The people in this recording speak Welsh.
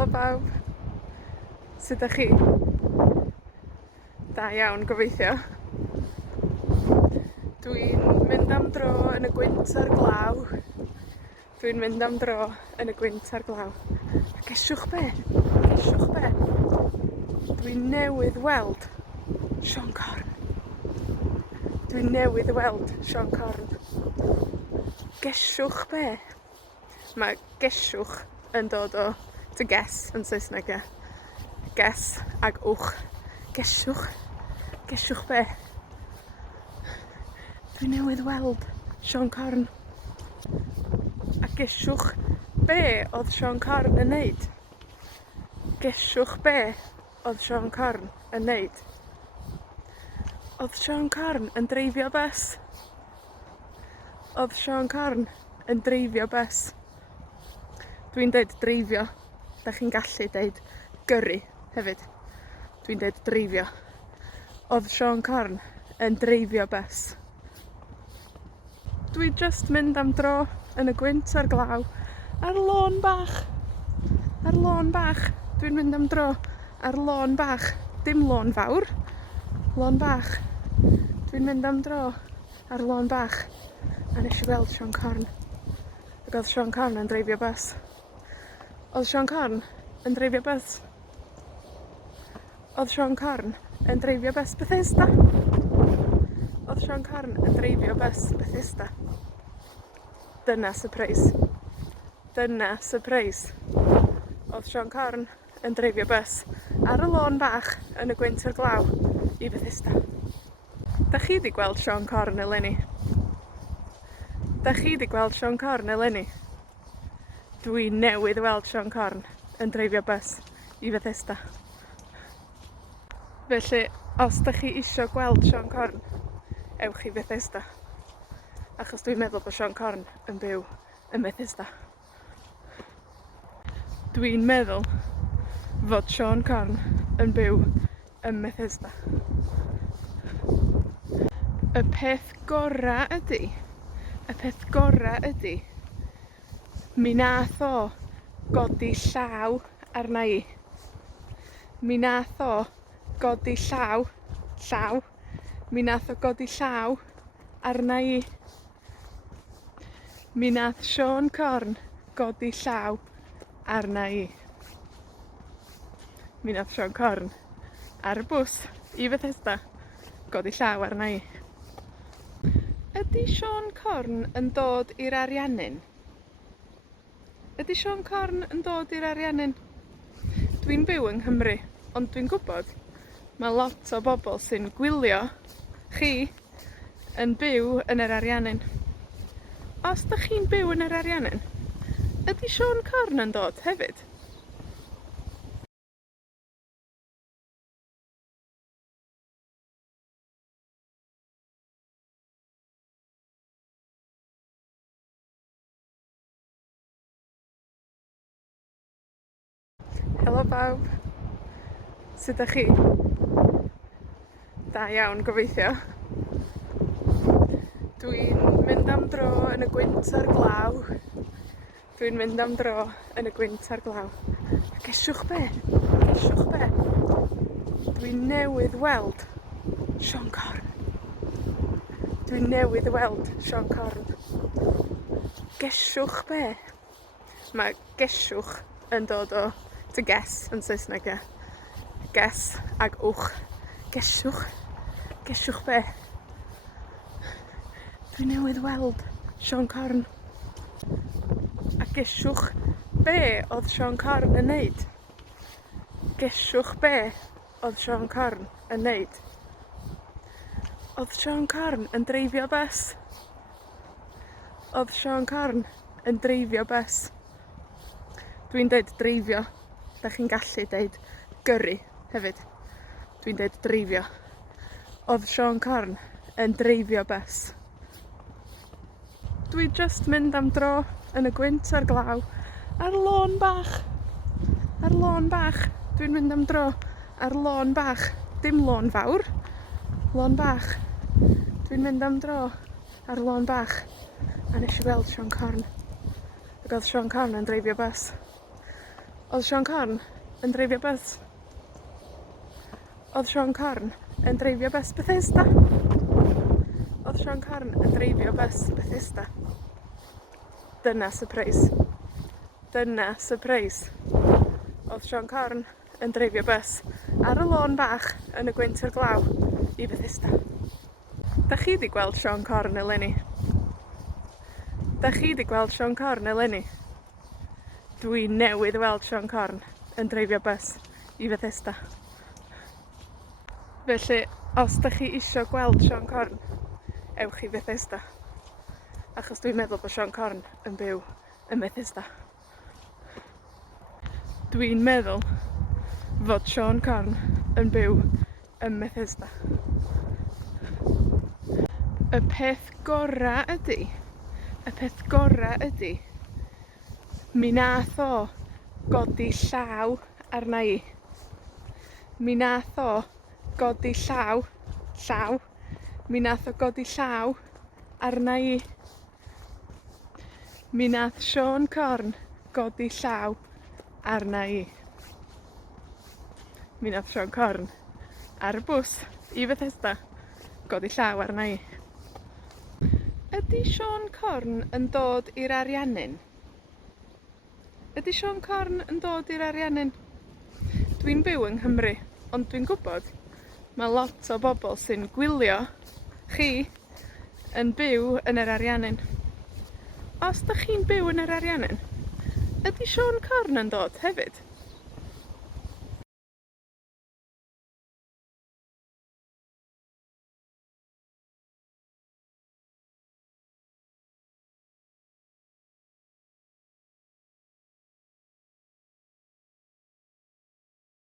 Helo bawb. Sut ydych chi? Da iawn, gobeithio. Dwi'n mynd am dro yn y gwynt ar glaw. Dwi'n mynd am dro yn y gwynt ar glaw. A gesiwch be? Gesiwch be? Dwi'n newydd weld Siôn Corn. Dwi'n newydd weld Siôn Corn. Gesiwch be? Mae gesiwch yn dod o to guess yn Saesneg e. Guess ag wch. Gesiwch. Gesiwch be? Dwi newydd weld Siôn Corn. A gesiwch be oedd Siôn Corn yn neud? Gesiwch be oedd Siôn Corn yn neud? Oedd Siôn Corn yn dreifio bus? Oedd Siôn Corn yn dreifio bus? Dwi'n deud dreifio. Da chi'n gallu deud gyrru hefyd. Dwi'n deud dreifio. Oedd Siôn Corn yn dreifio bus? Dwi jyst mynd am dro yn y gwynt ar glaw. Ar lôn bach. Ar lôn bach. Dwi'n mynd am dro ar lôn bach. Dim lôn fawr. Lôn bach. Dwi'n mynd am dro ar lôn bach. A nes i weld Siôn Corn. Ac oedd Siôn Corn yn dreifio bus. Oedd Siôn Corn yn dreifio bus? Oedd Siôn Corn yn dreifio bus BETHESDA? Oedd Siôn Corn yn dreifio bus BETHESDA? Dyna sypreis. Dyna sypreis. Oedd Siôn Corn yn dreifio bus ar y lôn bach yn y gwynt ar glaw i BETHESDA. Da chi 'di gweld Siôn Corn eleni? Da chi 'di gweld Siôn Corn eleni? Dwi newydd weld Siôn Corn yn dreifio bus i BETHESDA. Felly, os da chi isio gweld Siôn Corn, ewch i BETHESDA. Achos dwi'n meddwl bod Siôn Corn yn byw yn BETHESDA. Dwi'n meddwl fod Siôn Corn yn byw yn BETHESDA. Y peth gora ydi, mi nath o godi llaw arna i. Mi nath o godi llaw. Mi nath o godi llaw arna i. Mi nath Siôn Corn godi llaw arna i. Mi nath Siôn Corn ar y bws i BETHESDA godi llaw arna i. Ydy Siôn Corn yn dod i'r ariannin? Ydy Siôn Corn yn dod i'r ariannin? Dwi'n byw yng Nghymru, ond dwi'n gwybod mae lot o bobl sy'n gwylio chi yn byw yn yr ariannin. Os da chi'n byw yn yr ariannin, ydy Siôn Corn yn dod hefyd? Helo bawb. Sut ydych chi? Da iawn, gobeithio. Dwi'n mynd am dro yn y gwynt ar glaw. Dwi'n mynd am dro yn y gwynt ar glaw. A gesiwch be? Gesiwch be? Dwi'n newydd weld Siôn Corn. Dwi'n newydd weld Siôn Corn. Gesiwch be? Mae gesiwch yn dod o to guess yn Saesneg e. Guess ag wch. Gesiwch. Gesiwch be? Dwi newydd weld Siôn Corn. A gesiwch be oedd Siôn Corn yn neud? Gesiwch be oedd Siôn Corn yn neud? Oedd Siôn Corn yn dreifio bus? Oedd Siôn Corn yn dreifio bus? Dwi'n deud dreifio. Da chi'n gallu deud gyrru hefyd. Dwi'n deud dreifio. Oedd Siôn Corn yn dreifio bus? Dwi jyst mynd am dro yn y gwynt ar glaw. Ar lôn bach. Ar lôn bach. Dwi'n mynd am dro ar lôn bach. Dim lôn fawr. Lôn bach. Dwi'n mynd am dro ar lôn bach. A nes i weld Siôn Corn. Ac oedd Siôn Corn yn dreifio bus. Oedd Siôn Corn yn dreifio bus? Oedd Siôn Corn yn dreifio bus Bethesda? Oedd Siôn Corn yn dreifio bus Bethesda? Dyna sypreis. Dyna sypreis. Oedd Siôn Corn yn dreifio bus ar y lôn bach yn y gwyntyr glaw i Bethesda. Da chi 'di gweld Siôn Corn eleni? Da chi 'di gweld Siôn Corn eleni? Dwi newydd weld Siôn Corn yn dreifio bus i Bethesda. Felly, os da chi isio gweld Siôn Corn, ewch i Bethesda. Achos dwi'n meddwl bod Siôn Corn yn byw yn Bethesda. Dwi'n meddwl fod Siôn Corn yn byw yn Bethesda. Y peth gora ydi, mi nath o godi llaw arna i. Mi nath o godi llaw, mi nath o godi llaw arna i. Mi nath Siôn Corn godi llaw arna i. Mi nath Siôn Corn ar y bws i Bethesda godi llaw arna i. Ydi Siôn Corn yn dod i'r Ariannin? Ydi Siôn Corn yn dod i'r Ariannin? Dwi'n byw yng Nghymru, ond dwi'n gwybod mae lot o bobl sy'n gwylio chi yn byw yn yr Ariannin. Os 'dych chi'n byw yn yr Ariannin, ydi Siôn Corn yn dod hefyd?